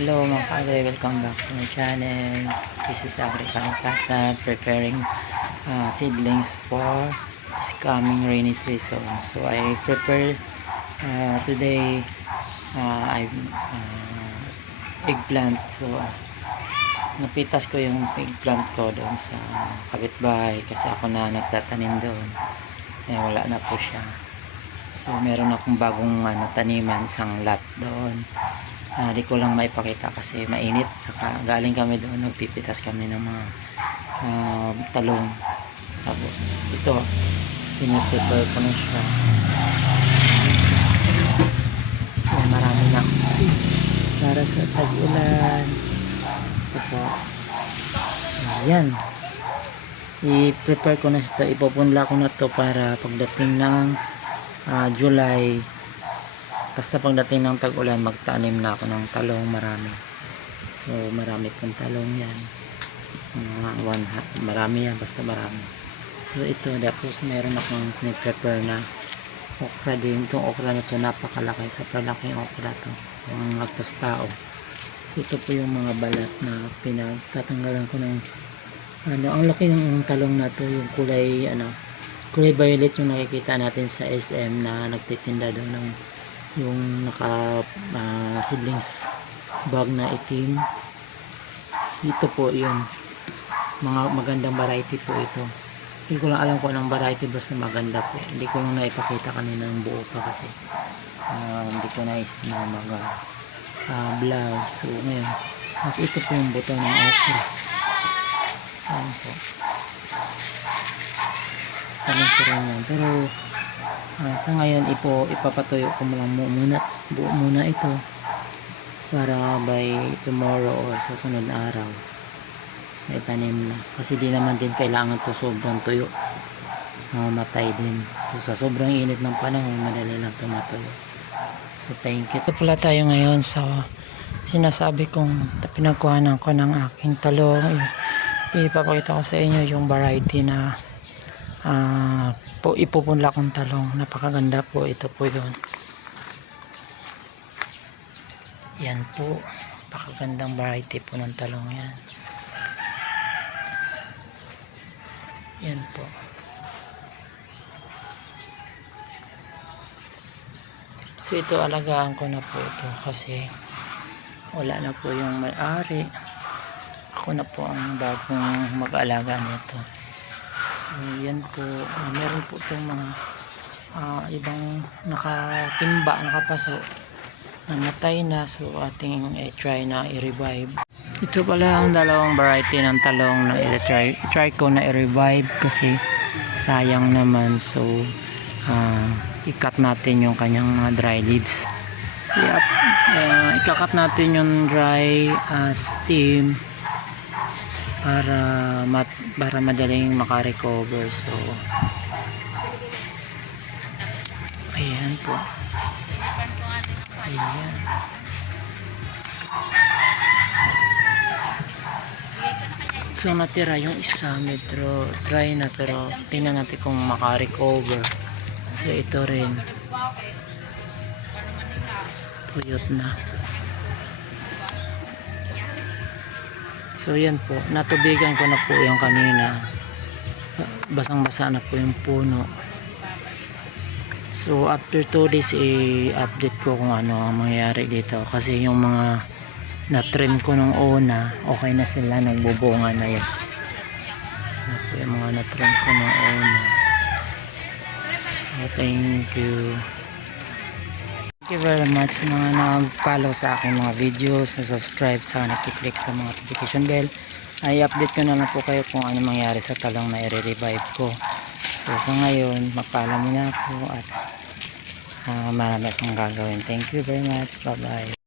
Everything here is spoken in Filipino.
Hello mga ka-agri, welcome back to my channel. This is Agri Plaza preparing seedlings for this coming rainy season. So I prepare today eggplant. So napitas ko yung eggplant ko doon sa kapitbahay kasi ako na nagtatanim doon. Wala na po siya. So meron akong bagong taniman, isang lot doon. Di ko lang maipakita kasi mainit, saka galing kami doon, nagpipitas kami ng mga talong. Tapos ito piniprepare ko na siya. Marami na seeds para sa tag-ulan. Ito po, ayan, i-prepare ko na ito, ipupunla ko na to para pagdating ng July, basta pagdating ng tag-ulan, magtanim na ako ng talong marami. So marami pong talong yan, marami yan, basta marami. So ito, tapos meron akong prepare na okra din. Itong okra na to napakalaki, sa palaking okra to, ang lagpas tao. So ito po yung mga balat na pinagtatanggalan ko ng ang laki ng talong na to, yung kulay kulay violet yung nakikita natin sa SM na nagtitinda doon ng yung naka seedlings bag na itim. Ito po yung mga magandang variety po ito. Hindi ko lang alam kung anong variety, basta maganda po. Hindi ko lang naipakita kanina ng buo pa kasi hindi ko naisip na mag vlog. So ngayon, mas ito po yung buto ng okra. Ayan po, tanim ko rin yan, pero sa ngayon ipapatuyo ko lang buo muna ito para by tomorrow or sa sunod na araw may tanim na, kasi di naman din kailangan to sobrang tuyo, mamatay din. So sa sobrang init ng panahon, madali lang tumatuyo. So thank you. Ito pala tayo ngayon sa sinasabi kong pinagkuhanan ko ng aking talong. Ipapakita ko sa inyo yung variety na ipupunla kong talong. Napakaganda po, ito po yun. Yan po, napakagandang variety po ng talong yan. Yan po. So ito, alagaan ko na po ito kasi wala na po yung may-ari. Ako na po ang bagong mag-alaga nito. So yan po, meron po itong mga ibang nakatimba, nakapaso, namatay na. So ating try na i-revive. Ito pala ang dalawang variety ng talong na i-try ko na i-revive kasi sayang naman. So i-cut natin yung kanyang mga dry leaves. Yep. I-cut natin yung dry stem para madaling makarecover. So ayan po, ayan. So natira yung isa, medyo dry na, pero tingnan natin kung makarecover. So ito rin tuyot na. So yan po, natubigan ko na po yung kanina, basang basa na po yung puno. So after 2 days i-update ko kung ano ang mangyayari dito, kasi yung mga na-trim ko nung una, okay na sila, nagbubunga na yun. Yung mga na-trim ko nung una. So thank you. Thank you very much sa mga nag-follow sa aking mga videos, na-subscribe, sa nakiklik sa mga notification bell. Ay update ko na lang po kayo kung ano mangyari sa talong na i-revive ko. So sa ngayon, magpaalam muna ako at marami akong gagawin. Thank you very much. Bye bye.